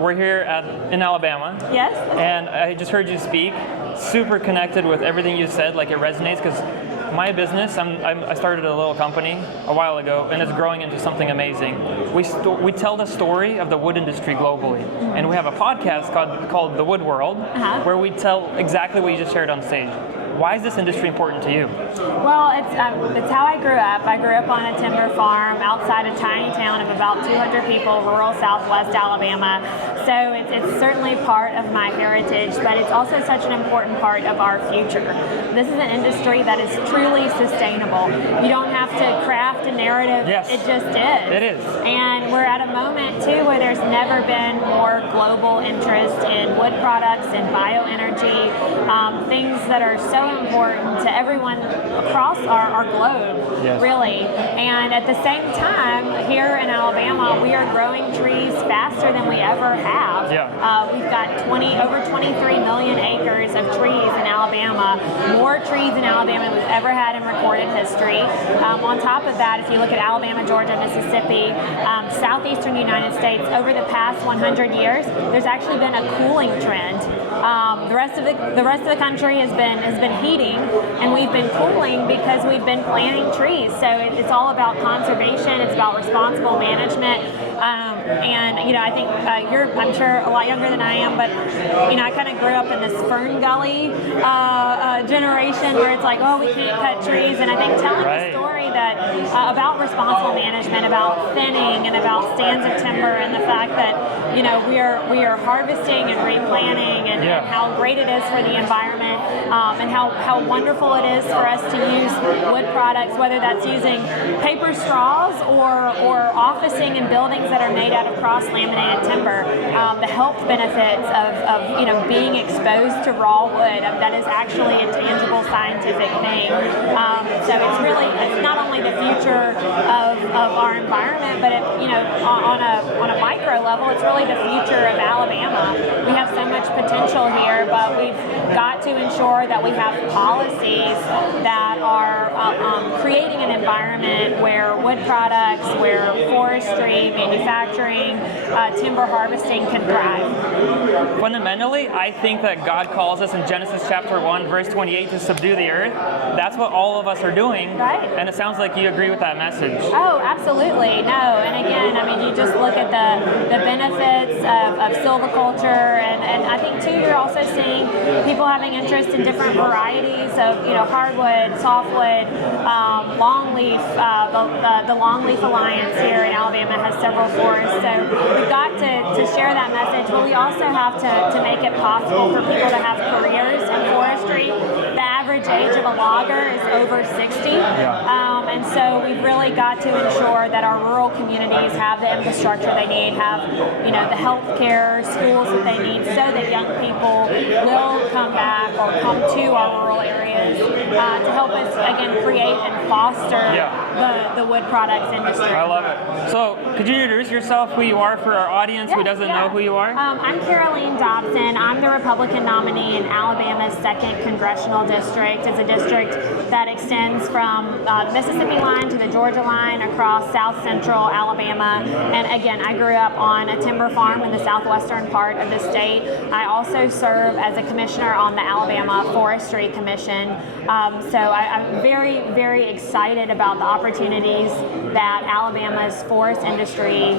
we're here in Alabama. Yes. And I just heard you speak. Super connected with everything you said. Like it resonates because my business, I started a little company a while ago, and it's growing into something amazing. We tell the story of the wood industry globally, and we have a podcast called The Wood World, where we tell exactly what you just shared on stage. Why is this industry important to you? Well, it's how I grew up. I grew up on a timber farm outside a tiny town of about 200 people, rural southwest Alabama. So it's certainly part of my heritage, but it's also such an important part of our future. This is an industry that is truly sustainable. You don't have to craft a narrative. Yes. It just is. It is. And we're at a moment, too, where there's never been more global interest in wood products and bioenergy, things that are so important to everyone across our globe, yes. really. And at the same time, here in Alabama, we are growing trees faster than we ever have. Yeah. We've got over 23 million acres of trees in Alabama, more trees in Alabama than we've ever had in recorded history. On top of that, if you look at Alabama, Georgia, Mississippi, southeastern United States, over the past 100 years, there's actually been a cooling trend. The rest of the country has been heating, and we've been cooling because we've been planting trees. So it's all about conservation. It's about responsible management. And I think you're, I'm sure, a lot younger than I am, but I kind of grew up in this Fern Gully generation where it's like, oh, we can't cut trees. And I think telling the story that about responsible management, about thinning, and about stands of timber, and the fact that we are harvesting and replanting, and how great it is for the environment, and how wonderful it is for us to use wood products, whether that's using paper straws or officing in buildings that are made out of cross-laminated timber. The health benefits of being exposed to raw wood, that is actually a tangible scientific thing. So it's not only the future of our environment, but on a micro level, it's really the future of Alabama. We have so much potential here, but we've got to ensure that we have policies that are creating an environment where wood products, where forestry, manufacturing, timber harvesting can thrive. Fundamentally, I think that God calls us in Genesis chapter 1, verse 28 to subdue the earth. That's what all of us are doing. Right. And it sounds like you agree with that message. Oh, absolutely. No. And again, you just look at the benefits of silviculture, and I think too you're also seeing people having interest in different varieties of hardwood, softwood, longleaf. The Longleaf Alliance here in Alabama has several forests, so we've got to share that message, but we also have to make it possible for people to have careers in forestry. The average age of a logger is over 60, and so we've really got to ensure that our rural communities have the infrastructure they need, have the health care, schools that they need, so that young people will come back or come to our rural areas to help us again create and foster the wood products industry. I love it. So could you introduce yourself, who you are, for our audience who doesn't know who you are? I'm Caroleene Dobson. I'm the Republican nominee in Alabama's 2nd Congressional District. It's a district that extends from the Mississippi line to the Georgia line across south central Alabama. And again, I grew up on a timber farm in the southwestern part of the state. I also serve as a commissioner on the Alabama Forestry Commission. So I'm very, very excited about the opportunities that Alabama's forest industry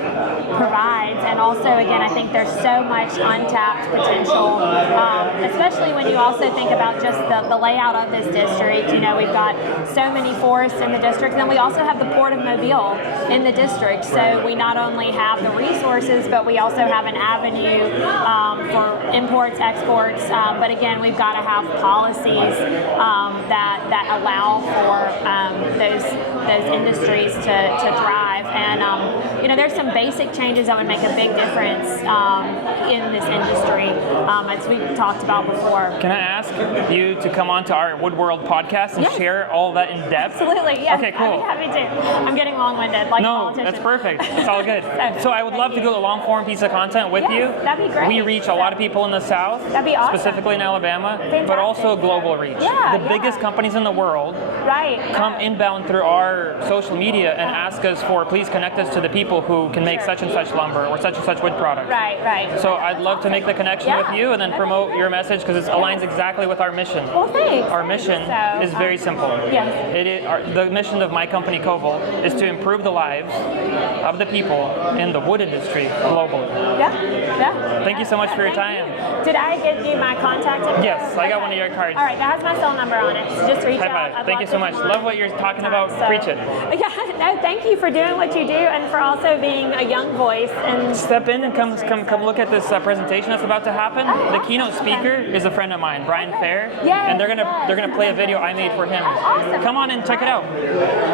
provides. And also, again, I think there's so much untapped potential, especially when you also think about just the layout of this district. We've got so many forests in the district, and then we also have the Port of Mobile in the district. So we not only have the resources, but we also have an avenue for imports, exports. But again, we've got to have policies that allow for those industries to thrive. And there's some basic changes that would make a big difference in this industry, as we talked about before. Can I ask you to come on to our Wood World podcast and share all that in depth? Absolutely, yes. Okay, cool. I'd be happy to. I'm getting long-winded, like politicians. No, that's perfect. It's all good. So I would love to do a long-form piece of content with you. That'd be great. We reach a lot of people in the South, that'd be awesome. Specifically in Alabama, Fantastic. But also global reach. The biggest companies in the world come inbound through our social media and ask us for, please connect us to the people who can make such and such lumber or such and such wood product. Right. So I'd love to make the connection with you and then promote your message because it aligns exactly with our mission. Well, thanks. Our mission is very simple. Yes. The mission of my company, Koval, is to improve the lives of the people in the wood industry globally. Yeah. Thank you so much for your Thank time. you. Did I give you my contact info? Yes, I got one of your cards. All right, that has my cell number on it. So just reach High out. five. Thank you so much. Love what you're talking about. Preach it. Yeah, no, thank you for doing what you do and for also being a young voice. And step in and come look at this presentation that's about to happen. The keynote speaker is a friend of mine, Brian Fair, Yes, and they're gonna play a video I made for him. Awesome. Come on and check it out.